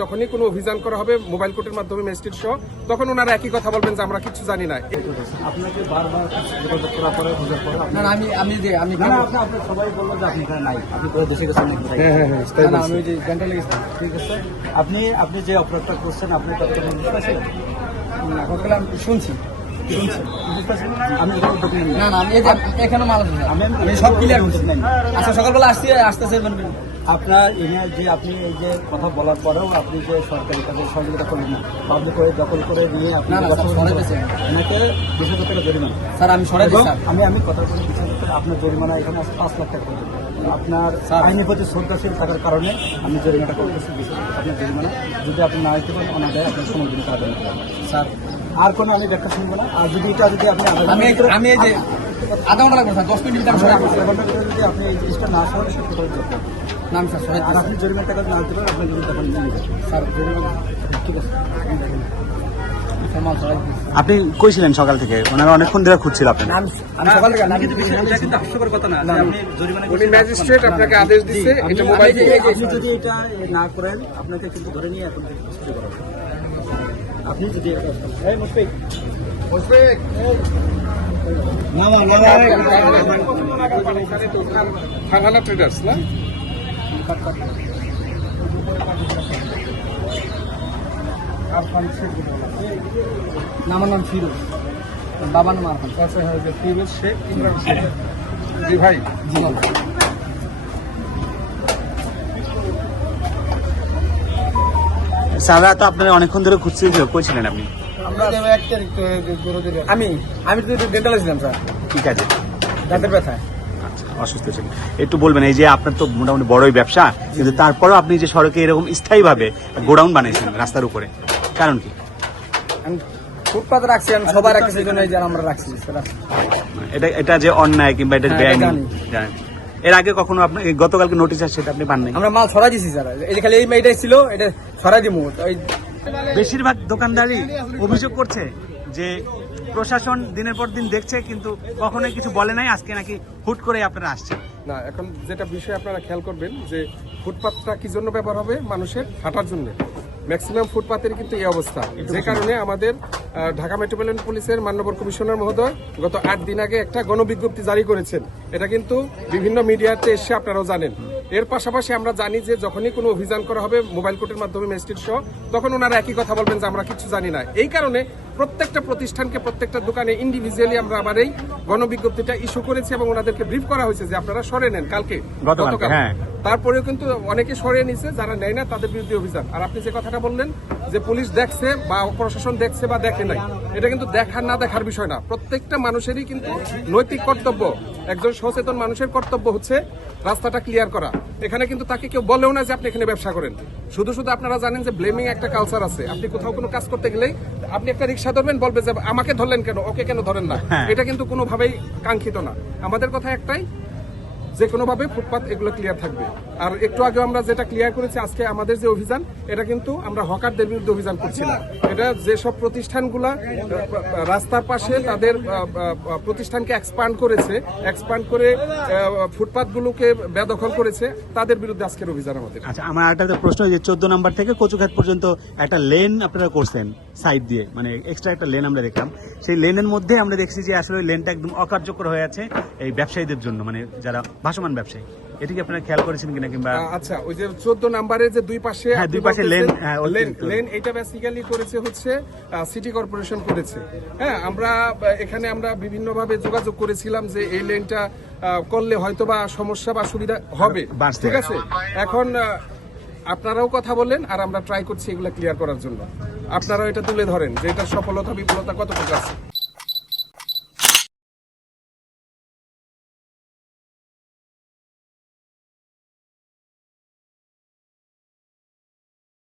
যখনই কোনো অভিযান করা হবে মোবাইল কোর্টের মাধ্যমে ম্যাজিস্ট্রেট সহ, তখন ওনারা একই কথা বলবেন যে আমরা কিছু জানি না। আপনাকে বারবার যোগাযোগ করার পরে বোঝার পরে আপনার আমি সবাই বললো যে আপনি এখানে নাই, আপনি পুরো দেশে গেছেন নাকি? আমি যে ডেন্টালে গেছি। ঠিক আছে, আপনি যে অপরাধটা করছেন আপনি কতটা বুঝতে পারছেন? আমি শুনছি আমি এখানে মাল আমি সব ক্লিয়ার করছি। আচ্ছা, সকালবেলা আসতেছে আপনার যে আপনি এই যে কথা বলার পরেও আপনি যে সরকারি কাজে সহযোগিতা করলেন না, পাবলিক করে দখল করে নিয়ে আপনি এনাকে 200 টাকা জরিমানা। স্যার আমি আমি কথা বলে 200 টাকা আপনার জরিমানা এখানে আছে 5 লাখ টাকা পর্যন্ত। আপনার আইনি প্রতি শ্রদ্ধাশীল থাকার কারণে আমি জরিমানাটা করতেছি 200 টাকা আপনার জরিমানা। যদি আপনি না দিতে পারেন অনাদায় আপনার সময় টাকা দেবেন স্যার। আর কোনো আমি ব্যাখ্যা শুনবো না। আর যদি এটা যদি আপনি আমি এই যে আধা ঘন্টা লাগবে স্যার, 10 মিনিট যদি আপনি এই জিনিসটা না সরান সত্যি করে করতে নাম স্যার। আর আপনি জরিমানা টাকা না দিতে পারেন আপনার জন্য তখন নিয়ে নেবেন স্যার জরিমানা। ঠিক আছে, আপনি কইছিলেন সকাল থেকে, ওনারা অনেকক্ষণ ধরে খুঁজছিল আপনি। আমি সকাল থেকে কিন্তু হাস্যকর কথা না, আপনি জরিমানা উনি ম্যাজিস্ট্রেট আপনাকে আদেশ দিচ্ছে এটা মোবাইল আপনি যদি এটা না করেন আপনাকে কিন্তু ধরে নিয়ে এখন থেকে কিছু করা হবে। আপনি যদি এই মুশফিক ফারহানা ট্রেডার্স না আমার নাম ফিরোজ, বাবার নাম আরফান। ফিরোজ শেখ, ইমরান শেখ। জি ভাই। জি সারা তো আপনারা অনেকক্ষণ ধরে কইছিলেন আপনি। আমি তো ডেন্টালে ছিলাম স্যার। ঠিক আছে, দাঁতের ব্যথা। আচ্ছা, অসুস্থ ছিলেন। একটু বলবেন, এই যে আপনার তো মোটামুটি বড়ই ব্যবসা, কিন্তু তারপরেও আপনি যে সড়কে এরকম স্থায়ীভাবে গোডাউন বানাইছেন রাস্তার উপরে, কারণ কি? ফুটপাত রাখছি আমি, সবাই রাখছি সেই জন্য আমরা রাখছি। এটা যে অন্যায় কিংবা এটা বেআইনি জানেন। এর আগে কখনো আপনি গতকালকে নোটিশ আসছে সেটা আপনি পান নাই? আমরা মাল সরাই দিছি স্যার, এই খালি এই মেয়েটাই ছিল, এটা সরাই দিব। বেশিরভাগ দোকানদারই অভিযোগ করছে যে প্রশাসন দিনের পর দিন দেখছে কিন্তু কখনোই কিছু বলে নাই, আজকে নাকি হুট করে আপনারা আসছেন। না, এখন যেটা বিষয় আপনারা খেয়াল করবেন যে ফুটপাতটা কি জন্য ব্যবহার হবে? মানুষের হাঁটার জন্য। ম্যাক্সিমাম ফুটপাতের কিন্তু এই অবস্থা, যে কারণে আমাদের ঢাকা মেট্রোপলিটন পুলিশের মাননীয় কমিশনার মহোদয় গত 8 দিন আগে একটা গণবিজ্ঞপ্তি জারি করেছেন। এটা কিন্তু বিভিন্ন মিডিয়াতে এসে আপনারাও জানেন। এর পাশাপাশি আমরা জানি যে যখনই কোনো অভিযান করা হবে মোবাইল কোর্টের মাধ্যমে ম্যাজিস্ট্রেট সহ, তখন ওনারা একই কথা বলবেন যে আমরা কিছু জানি না। এই কারণে প্রত্যেকটা প্রতিষ্ঠানকে প্রত্যেকটা দোকানে ইন্ডিভিজুয়ালি আমরা আবার এই গণবিজ্ঞপ্তিটা ইস্যু করেছি এবং ওনাদেরকে ব্রিফ করা হয়েছে যে আপনারা সরে নেন কালকে গতকাল। তারপরেও কিন্তু অনেকে সরিয়ে নিছে, যারা নেয় না তাদের বিরুদ্ধে অভিযান। আর আপনি যে কথাটা বললেন যে পুলিশ দেখছে বা প্রশাসন দেখছে বা দেখে নাই, এটা কিন্তু দেখার না দেখার বিষয় না। প্রত্যেকটা মানুষেরই কিন্তু নৈতিক কর্তব্য, একজন সচেতন মানুষের কর্তব্য হচ্ছে রাস্তাটা ক্লিয়ার করা। এখানে কিন্তু তাকে কেউ বলেও না যে আপনি এখানে ব্যবসা করেন। শুধু আপনারা জানেন যে ব্লেমিং একটা কালচার আছে। আপনি কোথাও কোনো কাজ করতে গেলেই আপনি একটা রিক্সা ধরবেন, বলবে যে আমাকে ধরলেন কেন, ওকে কেন ধরেন না। এটা কিন্তু কোনোভাবেই কাঙ্ক্ষিত না। আমাদের কথা একটাই, যে কোনোভাবে ফুটপাত এগুলো ক্লিয়ার থাকবে। আর একটু আগে আমরা যেটা ক্লিয়ার করেছি, আজকে আমাদের যে অভিযান, এটা কিন্তু আমরা হকারদের বিরুদ্ধে অভিযান করছি না। এটা যেসব প্রতিষ্ঠানগুলা রাস্তার পাশে তাদের প্রতিষ্ঠানকে এক্সপান্ড করে ফুটপাতগুলোকে বেদখল করেছে, তাদের বিরুদ্ধে আজকের অভিযান আমাদের। আচ্ছা, আমার একটা প্রশ্ন, যে 14 নম্বর থেকে কচুঘাট পর্যন্ত একটা লেন আপনারা করছেন সাইড দিয়ে, মানে এক্সট্রা একটা লেন আমরা দেখলাম। সেই লেনের মধ্যে আমরা দেখছি যে আসলে লেনটা একদম অকার্যকর হয়ে আছে এই ব্যবসায়ীদের জন্য, মানে যারা ভাসমান ব্যবসায়ী। এটা কি আপনারা খেয়াল করেছেন কিনা? কিংবা আচ্ছা, ওই যে 14 নম্বরের যে দুই পাশে লেন, এটা বেসিক্যালি করেছে হচ্ছে সিটি কর্পোরেশন করেছে। হ্যাঁ, আমরা বিভিন্নভাবে যোগাযোগ করেছিলাম যে এই লেনটা করলে হয়তোবা সমস্যা বা সুবিধা হবে। ঠিক আছে, এখন আপনারাও কথা বলেন আর আমরা ট্রাই করছি এগুলো ক্লিয়ার করার জন্য। আপনারাও এটা তুলে ধরেন যে এটা সফলতা বিফলতা কতটুকু আছে।